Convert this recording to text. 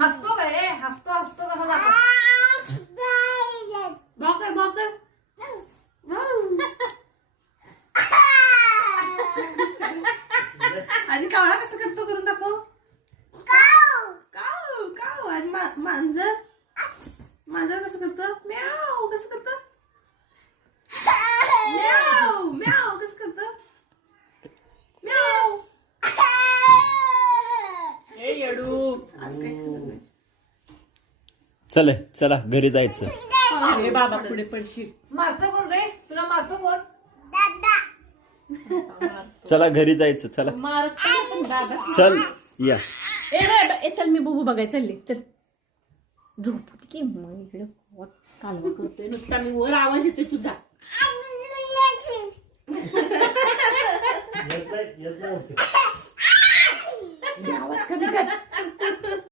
हसतो काय हसतो हसतो कसा जातो भाकर भाकर आणि कावळा कसं करतो करून दाखव काव काव आणि मांजर मांजर कसं करतो म्याव कसं करतो म्याव म्याव कसं करतो म्याव ए येडू आज काय करत नाही चल चला घरी जायचं अरे बाबा पुढे पडशील मारतो कोण रे तुला मारतो कोण चला घरी जायचं चला मारतो पण दादा चल या ए चल मी बुबू बघाय चालले चल झोप होती की मग इकडे कालवा करतोय नुसता मी वर आवाज येतोय तुझा आवाज कमी कर